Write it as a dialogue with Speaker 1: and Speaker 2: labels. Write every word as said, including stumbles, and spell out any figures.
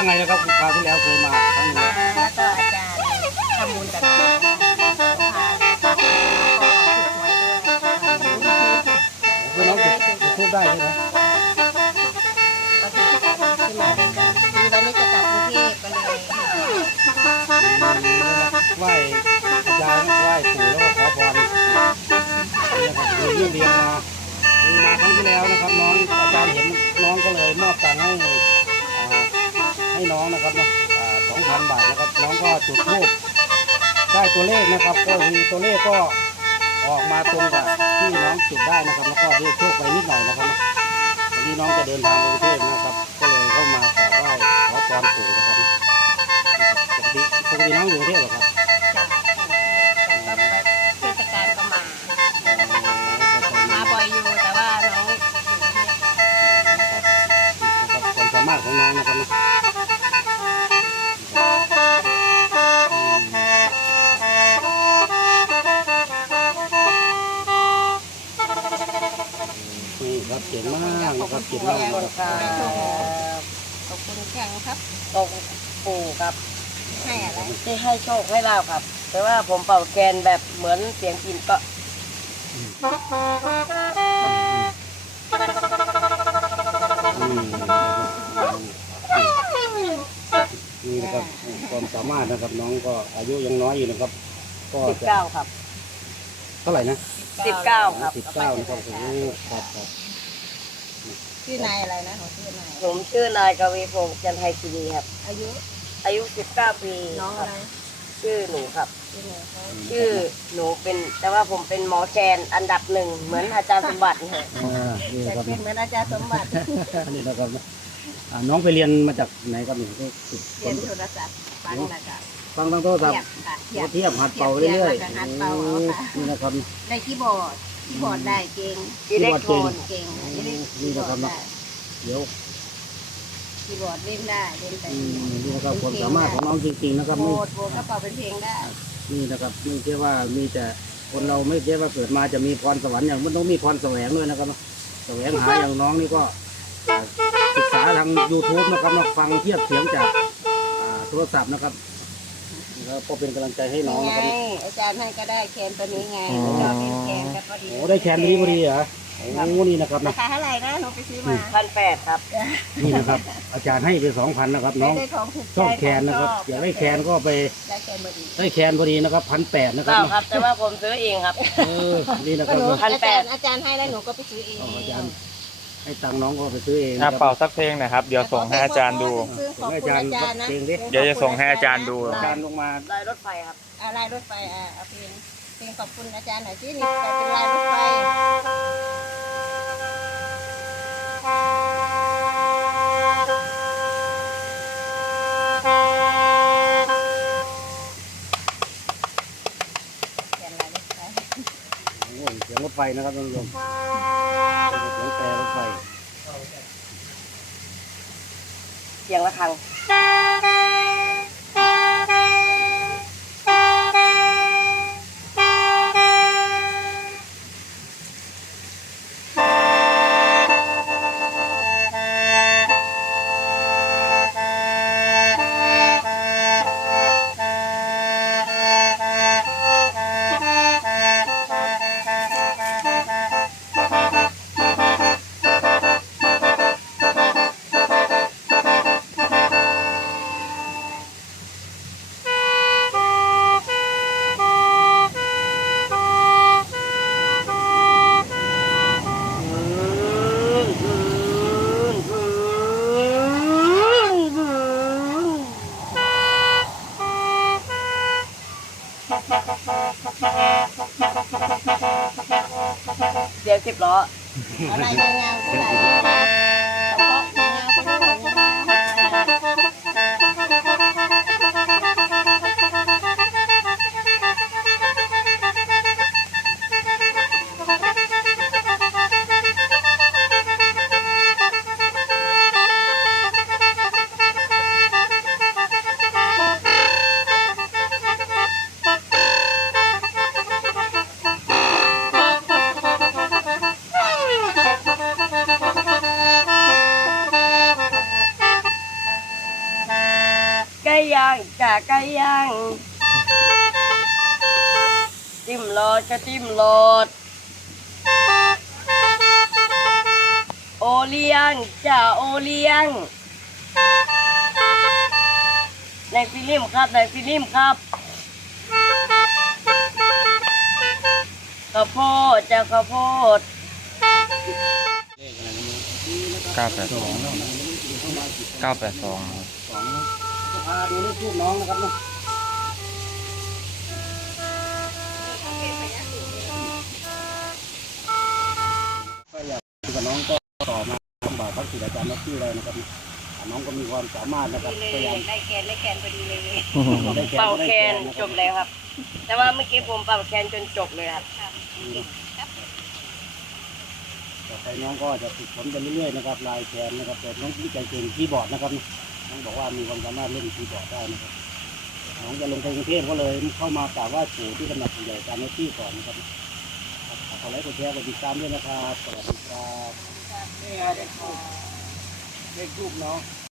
Speaker 1: ไงนะครับคราวที่แล้วเคยมาครั้งนึง
Speaker 2: แล้วก็อาจารย์ทำบุญกับน้องพาก็ถูกหวยด้วย
Speaker 1: คือน้องจุดทูบได้ใช่ไหม
Speaker 2: ก็คือที่มาด้วยกันคือวันนี้จะกลับกรุงเทพก็เลย
Speaker 1: ไหว้อาจารย์ไหว้ปู่แล้วก็ขอพรนะครับคือเรื่องเรียนมามาครั้งที่แล้วนะครับน้องอาจารย์เห็นน้องก็เลยมอบตังค์ให้ให้น้องนะครับเนาะสองพันบาทนะครับน้องก็จุดธูปได้ตัวเลขนะครับก็มีตัวเลขก็ออกมาตรงกับที่น้องจุดได้นะครับแล้วก็ได้โชคไปนิดหน่อยนะครับวันนี้น้องจะเดินทางไปกรุงเทพนะครับก็เลยเข้ามากราบไหว้ขอพรปู่นะครับปกติปกติน้องอยู่กรุงเทพเหรอครับ
Speaker 2: ก็ไปเทศกาลก็มามาบ่อยอยู่แต่ว่าน้อง
Speaker 1: ความสามารถของน้องนะครับนี่ครับเก่งมากนะครับเก่งมากครับ
Speaker 2: ขอบคุณแข่งครับ
Speaker 3: ตกปู่ครับ
Speaker 2: ให้อะไร
Speaker 3: ที่ให้โชคให้ลาภครับแต่ว่าผมเป่าแกนแบบเหมือนเสียงพินก็
Speaker 1: นี่นะครับความสามารถนะครับน้องก็อายุยังน้อยอยู่นะครับก็
Speaker 3: สิบเก้าครับ
Speaker 1: เท่าไหร่นะ
Speaker 3: สิบเก้าครับ
Speaker 1: สิบเก้านะครับโอ้ครับครับ
Speaker 2: ชื่อนายอะไรนะของชื่อนาย
Speaker 3: ผมชื่อนายกวีพงษ์จันทร์ไทยคีรีครับ
Speaker 2: อายุ
Speaker 3: อายุสิบเก้าปี
Speaker 2: น้องอะไร
Speaker 3: ชื่อหนูครับ
Speaker 2: ชื่อหนู
Speaker 3: ชื่อหนูเป็นแต่ว่าผมเป็นหมอแคนอันดับหนึ่งเหมือนอาจารย์สมบัติ
Speaker 1: ฮะ
Speaker 2: จะเป็นเหมือนอาจารย์สมบัติ
Speaker 1: นี่นะครับน้องไปเรียนมาจากไหนครับนี่ก็
Speaker 2: เรียนโทรศัพท์ฟังนะครับ
Speaker 1: ฟังทางโทรศัพท์เทียบหัดเป่าเรื่อยๆนี่นะครับ
Speaker 2: ได้คีย์บอร์ดคีย์บอร์ดได้เก่ง
Speaker 3: คีย์บอร์ดเก่ง
Speaker 2: เก่ง
Speaker 1: นี่นะครับเดี๋ยว
Speaker 2: คีย์บอร์ดเล่นได้เล่นแต่
Speaker 1: นี่นะครับความสามารถของน้องจริงๆนะครับ
Speaker 2: โหมดโหมดกระเป๋าเป็นเพลงได้
Speaker 1: นี่นะครับไม่ใช่ว่ามีแต่คนเราไม่ใช่ว่าเกิดมาจะมีพรสวรรค์อย่างมันต้องมีพรแสวงด้วยนะครับแสวงหาอย่างน้องนี่ก็ศึกษาทาง ยูทูบ นะครับมาฟังเทียบเสียงจากโทรศัพท์นะครับแล้วก็เป็นกำลังใจให้น้องนะครับ
Speaker 2: อาจารย์ให้ก็ได้แคนตัวนี้ไงชอบเล่นแคนก็พอดี
Speaker 1: โอ้ได้แคนตัวนี้พอดีเหรอโอ้นี่นะครับ
Speaker 2: ราคาเท่าไหร่นะหนูไปซื้อมา
Speaker 3: พันแปดครับ
Speaker 1: นี่นะครับอาจารย์ให้ไปสองพันนะครับน้องชอบแคนนะครับอยากได้แคนก็ไปได้แคนพอดีนะครับพันแปดนะครับ
Speaker 3: ครับแต่ว่าผมซื้อเองครับ
Speaker 1: เออนี่นะครับ
Speaker 2: พันแปดอาจารย์ให้แล้วหนูก็ไปซื้อเอง
Speaker 1: อาจารย์ให้ตังน้องก็ไปซื้อเอง
Speaker 4: เป่าสักเพลงนะครับเดี๋ยวส่งให้อาจารย์ดู
Speaker 1: อาจารย์
Speaker 4: เดี๋ยวจะส่งให้อาจารย์ดู
Speaker 1: อาจารย์ลงมา
Speaker 3: ลายรถไฟครับ
Speaker 2: ลายรถไฟอ่ะเอาเพลงเพลงขอบคุณอาจารย์หน่อยสินี่แต่เป็นลายรถไฟ
Speaker 1: เสียงรถไฟนะครับท่านผู้ชมเสียงแต่รถไฟ
Speaker 3: เสียงระฆังเสียงสิบล้อ
Speaker 2: อะไรเงาๆก็ได้เฉพาะเงาไปด้วย
Speaker 3: างจ่าไก่ย่างจิ้มรอดก็จิ้มรอดโอเลี้ยงจ่าโอเลี้ยงในฟิลิมครับในฟิลิมครับข้าวโพดจ่าข้าวโพด
Speaker 1: เลขอะไรนี่นะครับ
Speaker 4: เก้าแปดสอง
Speaker 1: สองเข้ามาสิบ
Speaker 4: เก้าแปดสอง
Speaker 1: สองจะพาดูเลขทูบน้องนะครับเนาะก็อยากคุยกับน้องก็ต่อมาทำบาตรพักศิลอาจารย์นักที่เลยนะครับอ่าน้องก็มีความสามารถนะครับพยายาม
Speaker 2: ได้แกนได้แกนพอดีเลย
Speaker 1: ได้แกน
Speaker 3: เป่า
Speaker 1: ก็ได้
Speaker 3: แคน
Speaker 1: นะ
Speaker 3: จบแล้วครับ แต่ว่าเมื่อกี้ผมเป่าแคนจนจบเลยครับ
Speaker 1: ต่อไปน้องก็จะฝึกฝนไปเรื่อยๆนะครับลายแคนนะครับแต่น้องที่ใจเก่งคีย์บอร์ดนะครับน้องบอกว่ามีความสามารถเล่นคีย์บอร์ดได้นะครับน้องจะลงไปกรุงเทพก็เลยเข้ามากราบไหว้ปู่ที่ตำหนักใหญ่อาจารย์นักที่ก่อนนะครับขอไลค์กดแชร์กดติดตามด้วยนะครับสวัสดีครับนี่ไงได้ทูบได้ทูบเนาะ